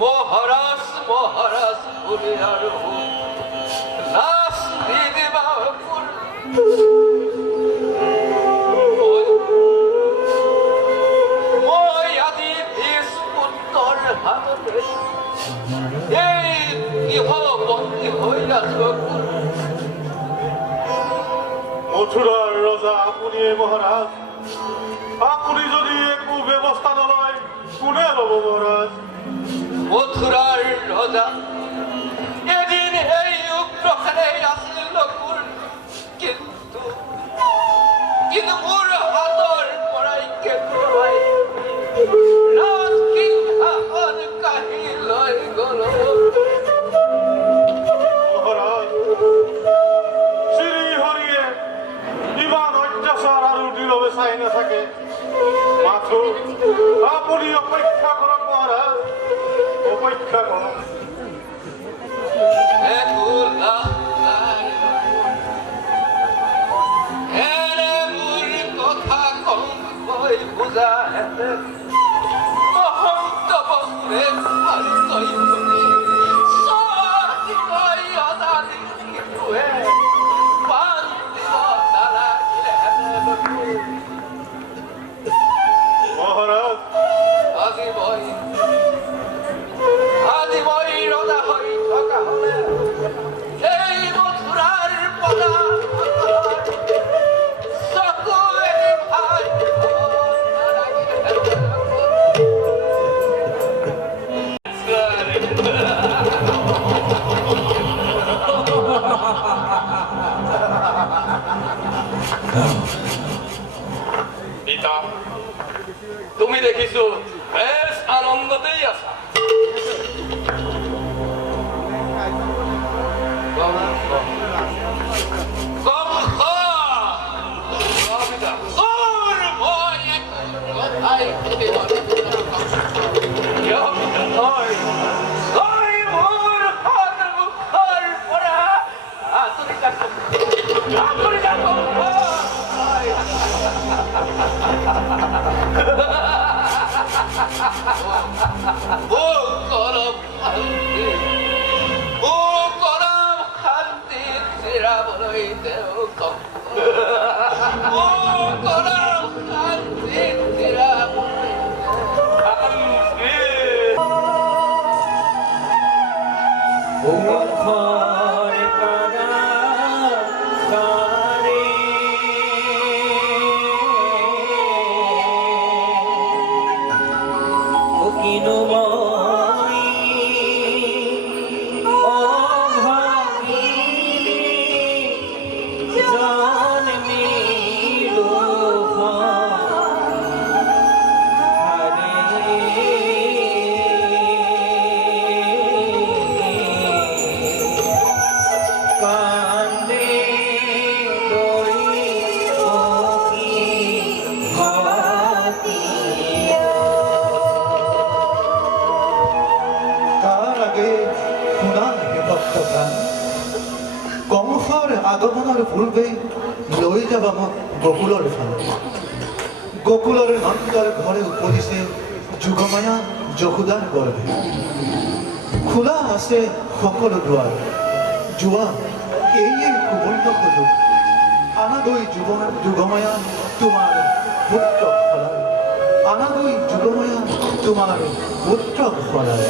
মহারাজ মহারাজ বলে আর লাশ দিদি বাবুর মই আদি দেশ পুত্র হাতে এই গৃহ বন্দী হইয়াছ মথুরার রজা আপুনি মহারাজ আপুনি যদি একো ব্যৱস্থা নলয় কোনে ল'ব মহারাজ মথুরার রজা এদিন এই উগ্রখানে আসিল কিন্তু কিন্তু মোর হাতর পড়াই কেতরাই রাজ সিংহাসন কাহি লয় গল মহারাজ শ্রী হরিয়ে ইমান অত্যাচার আৰু নীৰৱে চাই নাথাকে মাথো আপুনি অপেক্ষা কৰক মহাৰাজ অপেক্ষা কৰক কথা কম কই বুঝা হেতে মহন্ত বসে মহাৰাজ আজি মই ৰজা হৈ থকা হলে এই মথুৰাৰ পৰা চকুৱে ভাই পিতা তুমি দেখিছো বেশ আনন্দতেই আছা আগমনৰ পূৰ্বে লৈ যাব মোক গকুলৰ ফালে গকুলৰ নন্দৰ ঘৰে উপদিছে যুগমায়া যশোদাৰ গৰ্ভে খোলা আছে সকলো দুৱাৰ যোৱা এই সুবৰ্ণ সুযোগ আনাগৈ যুগমায়া তোমাৰ পুত্ৰ ফলায় আনাগৈ যুগমায়া তোমাৰ পুত্ৰ ফলায়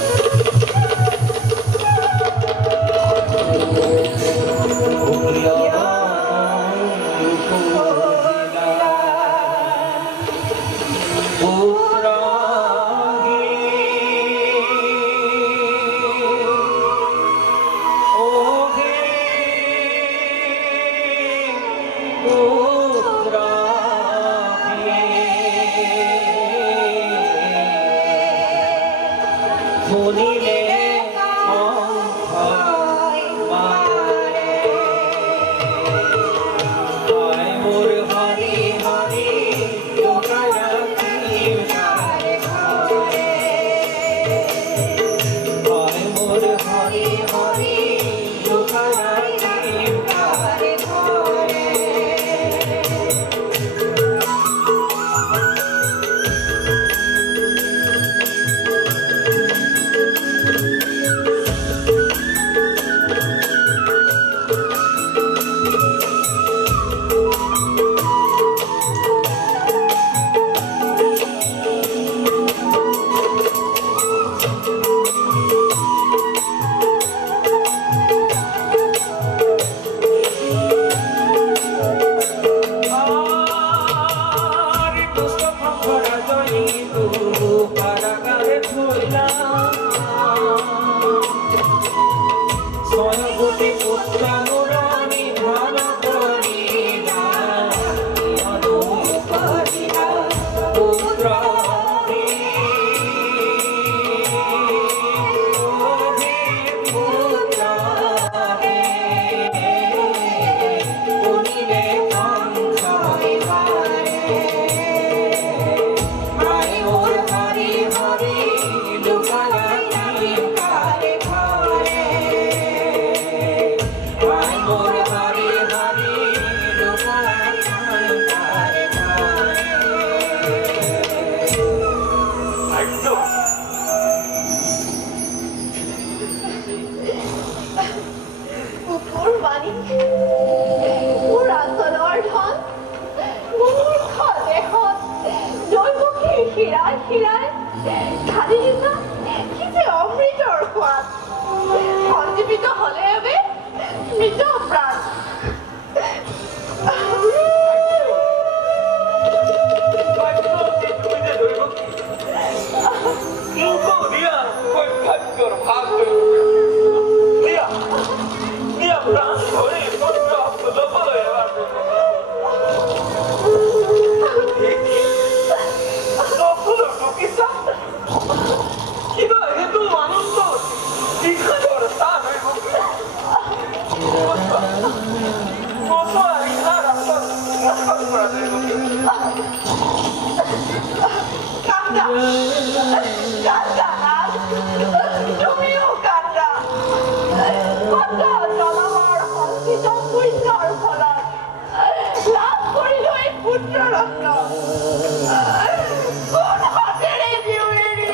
সখীৰাই ঢালি দিছা কি যে অমৃতৰ সোৱাদ সঞ্জীৱিত হলে এবে মৃত প্ৰাণ Kanta! Kanta! তুমিও কান্দা কত জনমৰ সঞ্চিত পুণ্যৰ ফলত লাভ কৰিলো এই পুত্ৰ ৰত্ন কোন হাতেৰে দিওঁ এৰি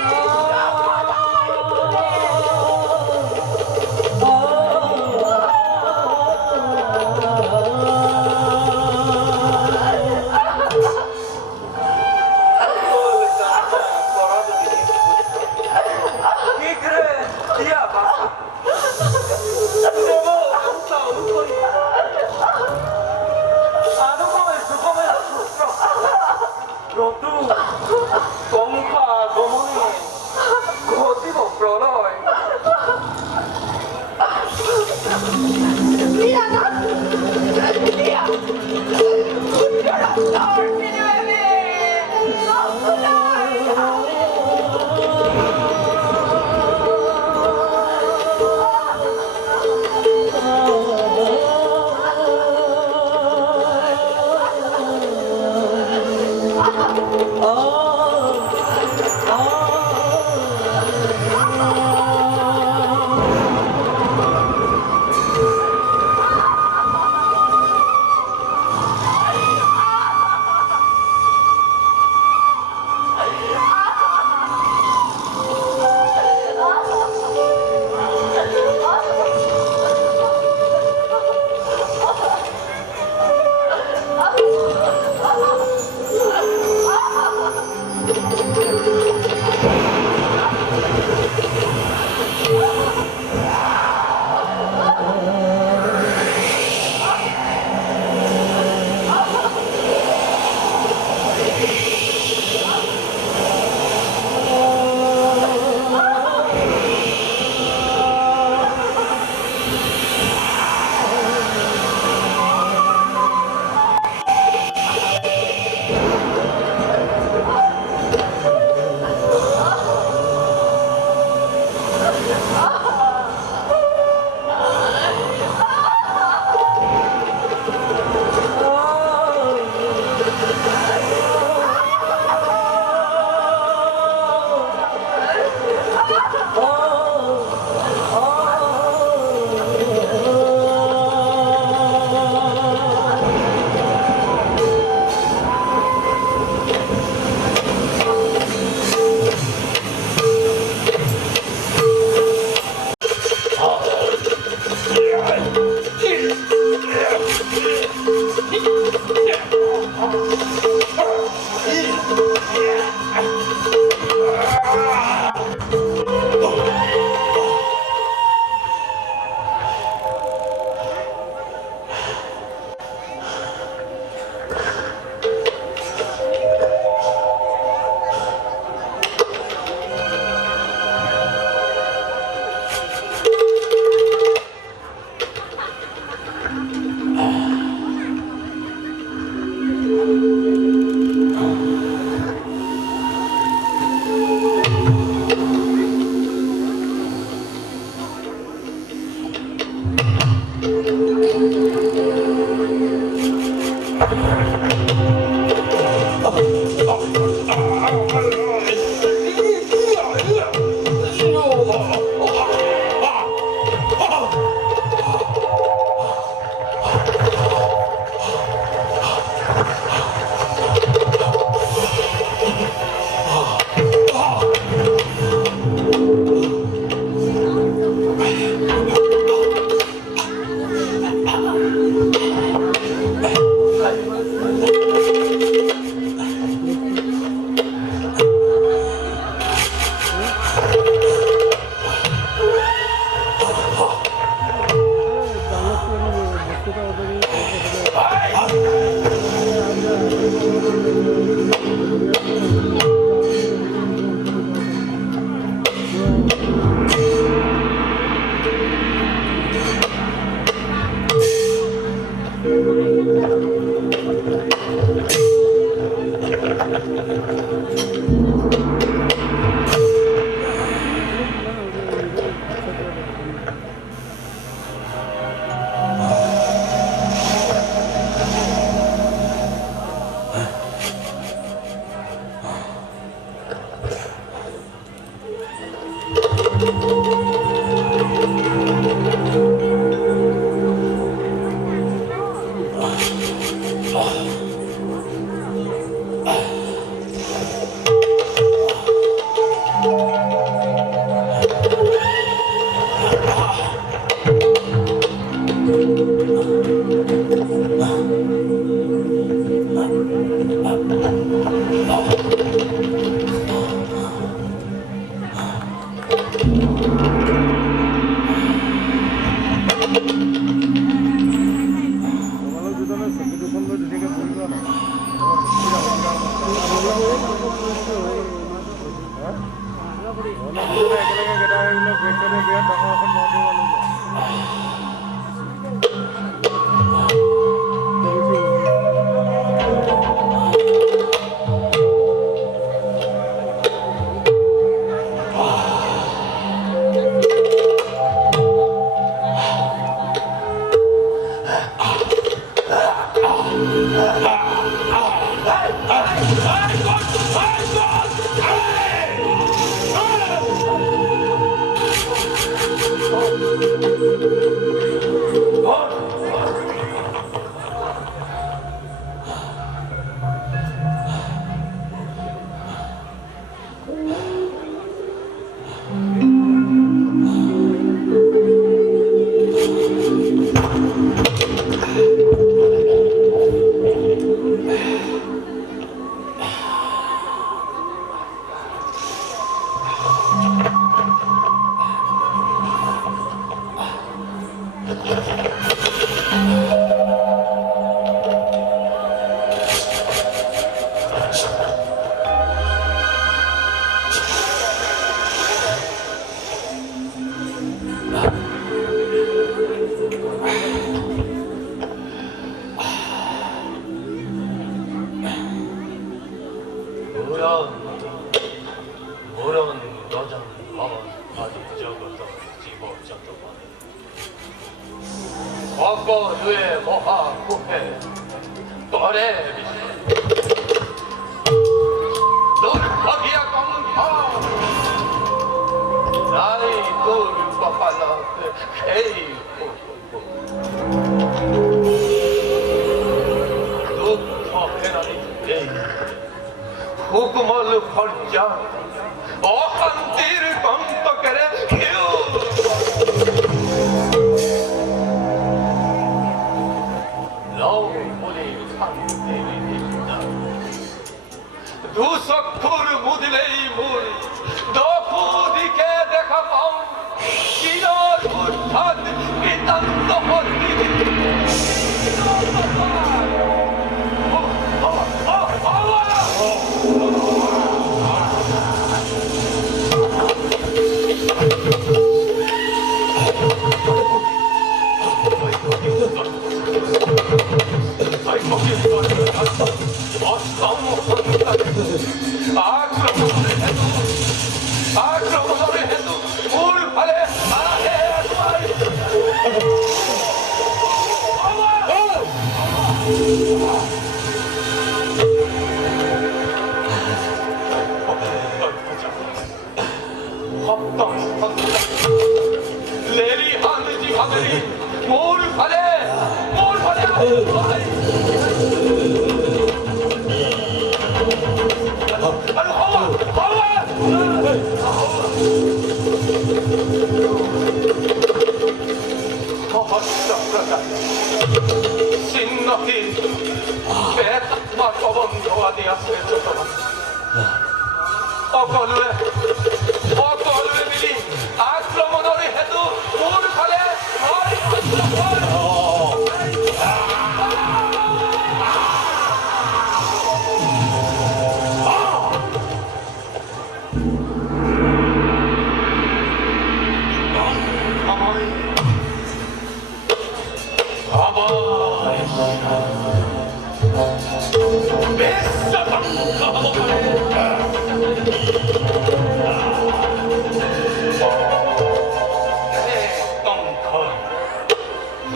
বেশ ধ্বংস হব পাৰে।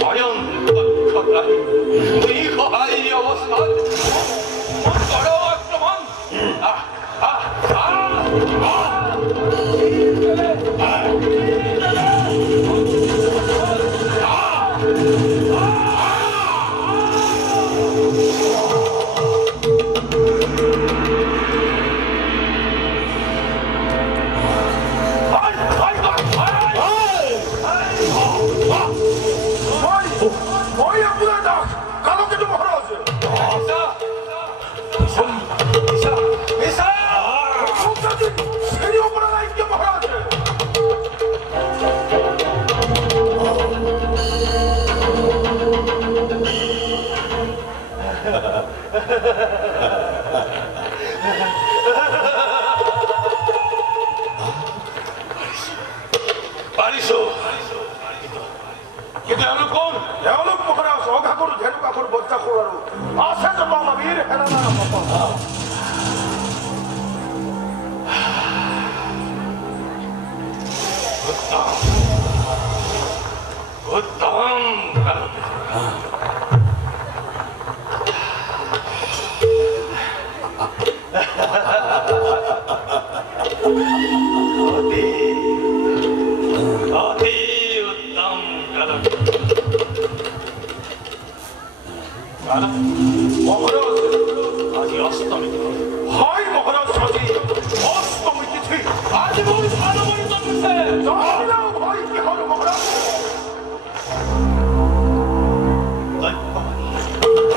স্বয়ং দক্ষতায় নিঃসহায় অবস্থায় কৰো আক্ৰমণ। কিন্তু এমন কোন এওঁলোক মহাৰাজ অঘাকৰ ধেনুকাকৰ বজ্জাসুৰ আৰু আছে জন্মবীৰ হেৰানা উত্তম অতি উত্তম মহাৰাজ আজি অষ্টমী হয় মহাৰাজ আজি অষ্টমী তিথি আজি মোৰ ভালমৰি জন্মিছে জানিলেও ভয় কিহৰ মহাৰাজ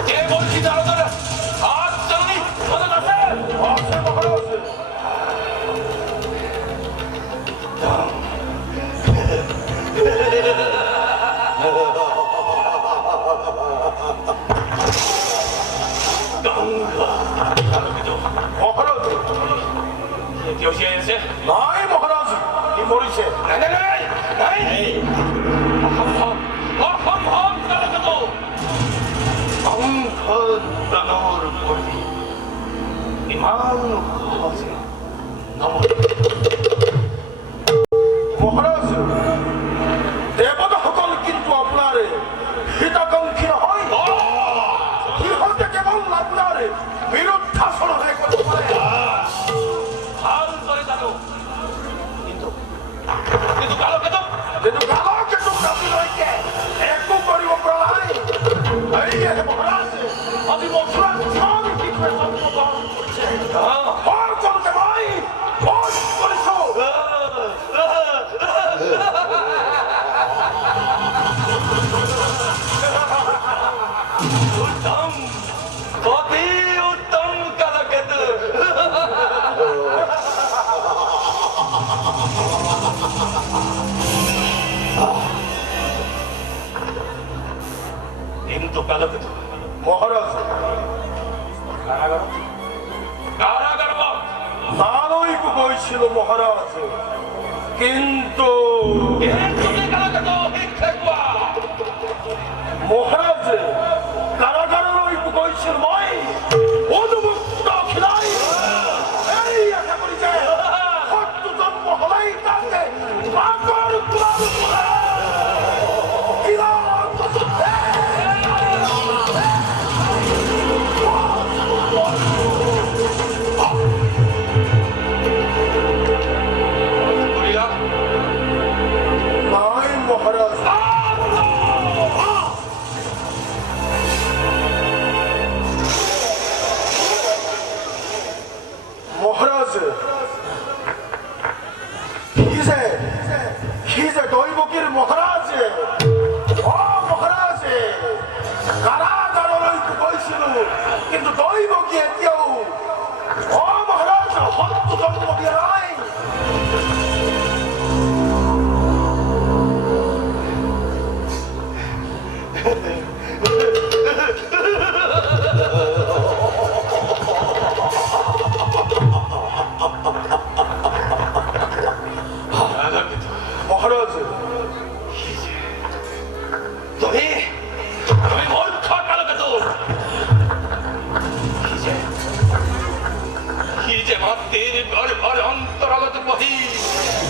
কে বলছি দাৰোগাৰ আজ জানি মনে আছে আছে মহাৰাজ মহাৰাজ কেউ সে এসে নাই মহাৰাজ ই মৰিছে নাই নাই নাই নাই অসম্ভব অসম্ভব দাৰোগা অংশ প্ৰাণৰ ভৰ্তি ইমান সহজে নমস্কাৰ মহাৰাজ দেৱতাসকল কিন্তু আপোনাৰ হিতাকাংক্ষী নহয় সিহঁতে কেৱল আপোনাৰ বিৰুদ্ধাচৰণে কৰিব পাৰে ভাল কৰে জানো কিন্তু কিন্তু কালো কেতো কিন্তু গালকে তোক ৰাতিলৈকে একো কৰিব পৰা নাই এইহে মহাৰাজ আজি মথুৰাত কিমান শিশুৱে জন্মগ্ৰহণ কৰিছে সকলোকে মই ভোজ কৰিছো উত্তম অতি উত্তম কালো কেতো কিন্তু কালো কেতো মহাৰাজ কাৰাগাৰ তালৈকো গৈছিল মহাৰাজ কিন্তু মহাৰাজ কাৰাগাৰলৈকো গৈছিল মই অনুমুক্ত খিলাই এই আশা কৰিছে সত্য জন্ম হলেই তাতে মাকৰ কোলাৰ পৰা নাই মহাৰাজ মাতৃৰ গৰ্ভৰ অন্তৰাগত বহি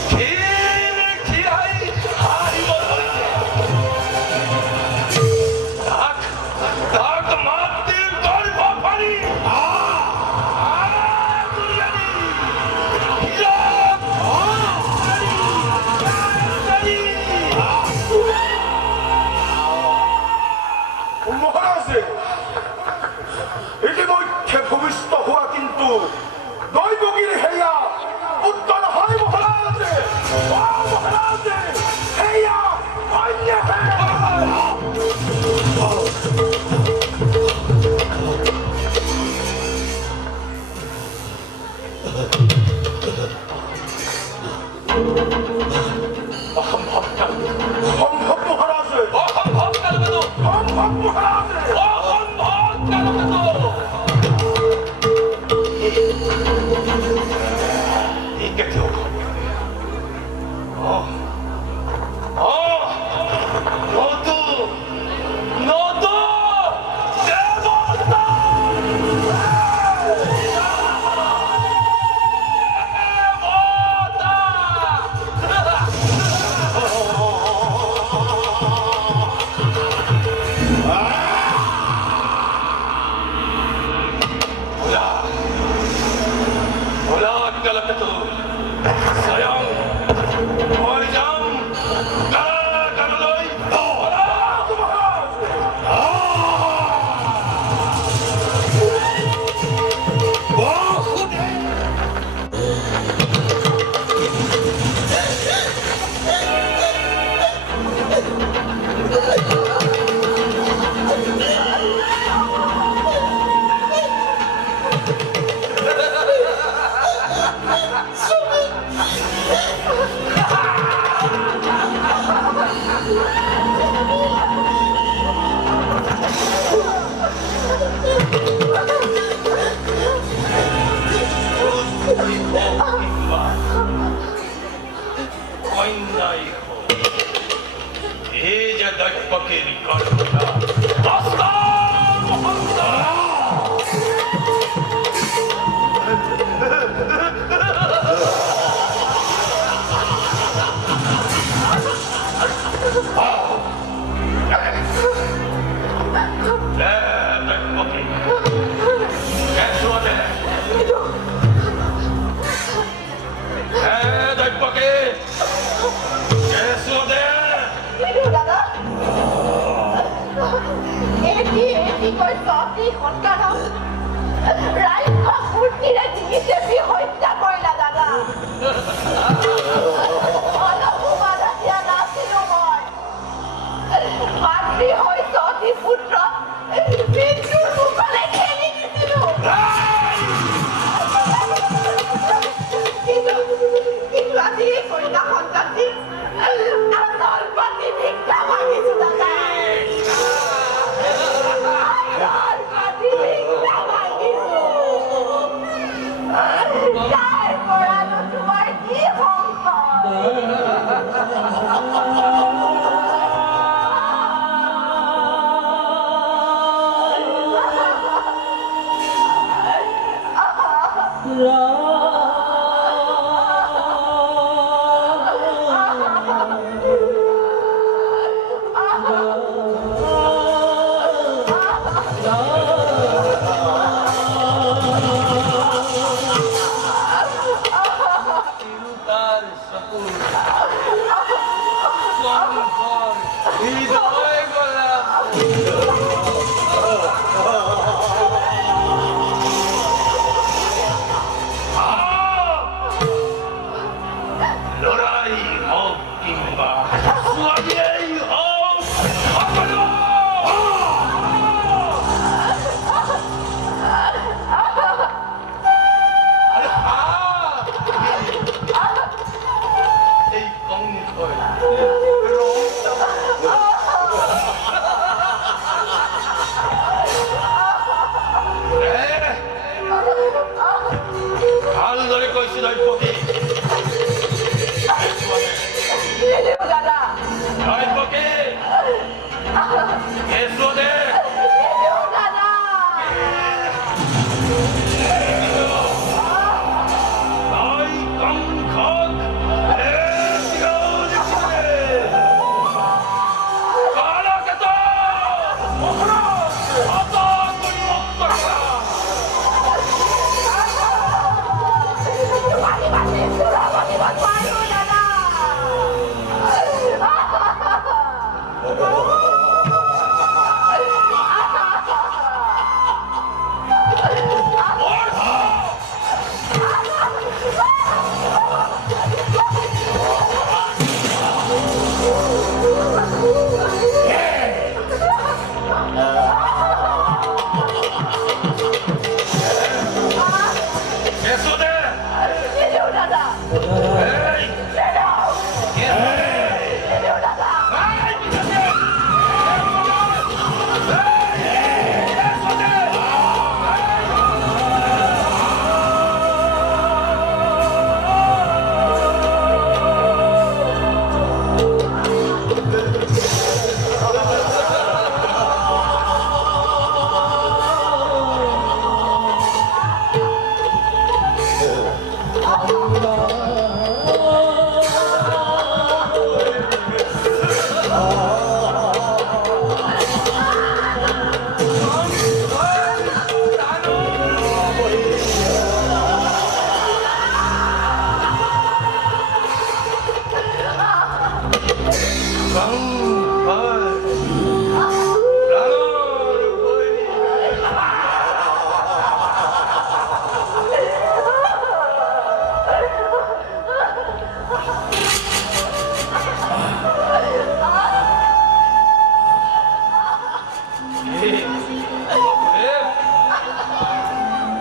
ক্ষীণ ক্ষীৰাই হাৰিব ধৰিছে। তাক মাতৃৰ গৰ্ভ পানী মহারাজে ইতিমধ্যে ভূমিষ্ঠ হওয়া কিন্তু দৈবগীর হেয়া উত্তর হয় মহারাজে। মহারাজে হেয়া অন্য সম্ভব মহারাজে। অসম্ভব কালবেদু সম্ভব মহারাজে। অসম্ভব কালবেদু 이겠죠. 너도 대박이다.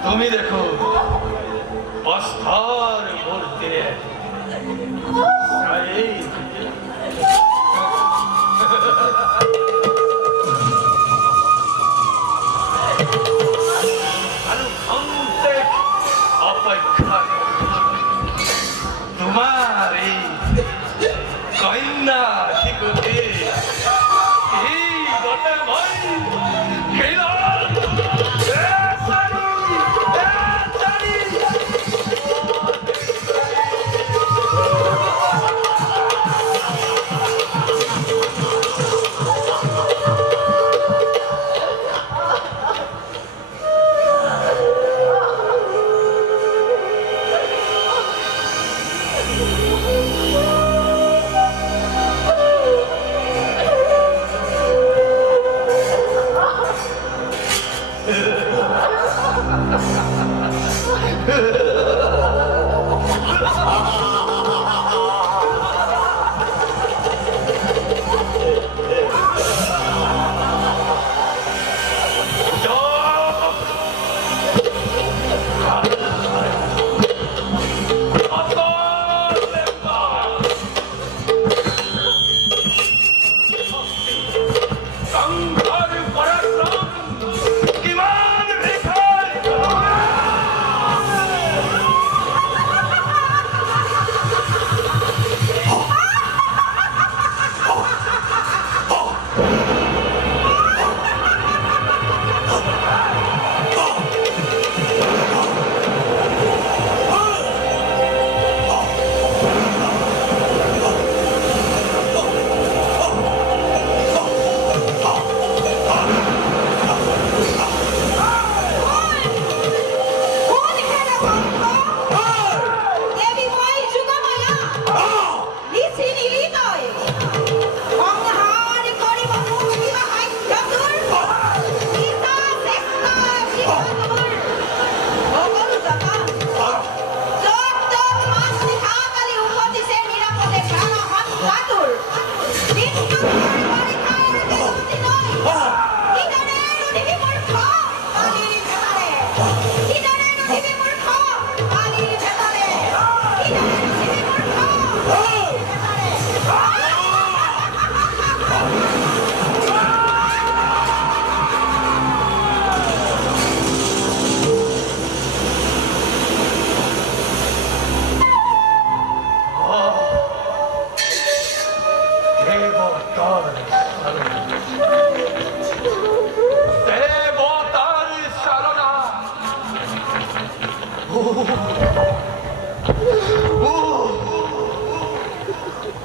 তুমি দেখো বস্তার ভর্তি অপেক্ষা তোমার এই কন্যা ঠিক এই গটে ভাই খেলা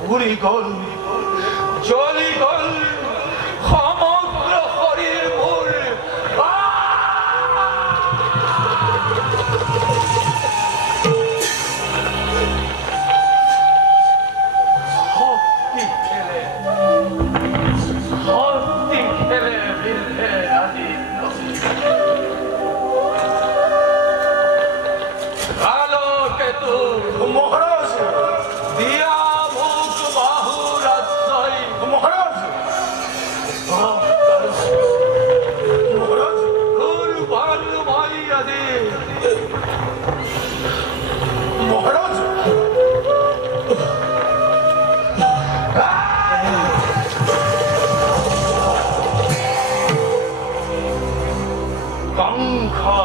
উড়ি গল জলি গল সমগ্র হরির মূল হস্তি খেলে বিলহে আদি কালো কেতু মহারাজ দিয়া মুখ বাহুর আশ্রয় মহারাজ মহারাজ কুরবান মাইয়া দে মহারাজ কঙ্খা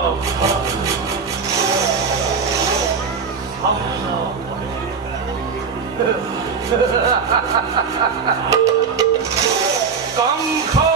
কঙ্খ